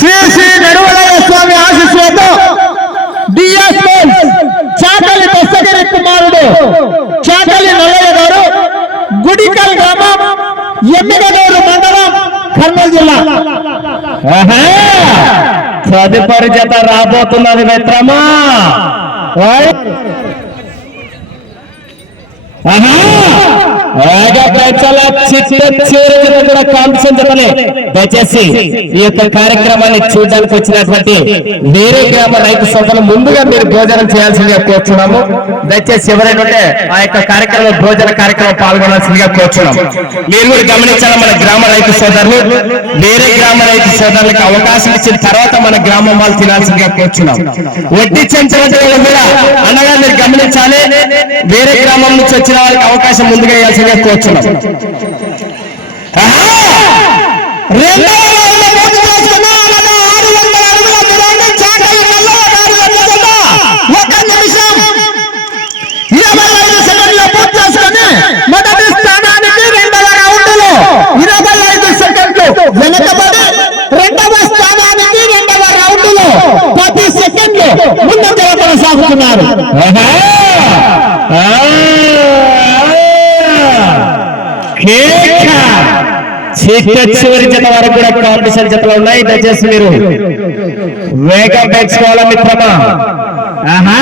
శ్రీ శ్రీ నడువలయ స్వామి ఆశీస్సులతో డిఎస్ చాకలి దశగిరి కుమారుడు చాకలి నల్లయ్య గారు గుడికల్ గ్రామం ఎమ్మిగనూరు మండలం కర్నూలు జిల్లా. తదుపరి జత రాబోతున్నది మిత్రమా? ఆహా! చిట్ట చివరి కూడా కాంపిటీషన్ దయచేసి ఈ యొక్క కార్యక్రమాన్ని చూడడానికి వచ్చినటువంటి వేరే గ్రామ రైతు సోదరులు ముందుగా మీరు భోజనం చేయాల్సిందిగా కోరుచున్నాము. దయచేసి ఎవరైనా ఉంటే ఆ యొక్క కార్యక్రమం భోజన కార్యక్రమం పాల్గొనాల్సిందిగా కోరుచున్నాం మీరు కూడా గమనించాలి మన గ్రామ రైతు సోదరులు వేరే గ్రామ రైతు సోదరులకు అవకాశం ఇచ్చిన తర్వాత మన గ్రామం వాళ్ళు తినాల్సిందిగా కోరుచున్నాం వడ్డీ చెంచవద్ద కూడా అనగా మీరు గమనించాలి వేరే గ్రామం నుంచి వచ్చిన వాళ్ళకి అవకాశం ముందుగా ఇవ్వాల్సిందిగా కోరుచున్నాం ఆహా! మొదటి స్థానానికి రెండవ రౌండ్లో ఇరవై ఐదు సెకండ్లు రెండవ స్థానానికి రెండవ పది సెకండ్లు కొనసాగుతున్నారు చివరి జత వరకు కూడా కాంపిటీషన్ జతలు ఉన్నాయి. దయచేసి మీరు వేగం పెంచుకోవాలా మిత్రమా? ఆహా!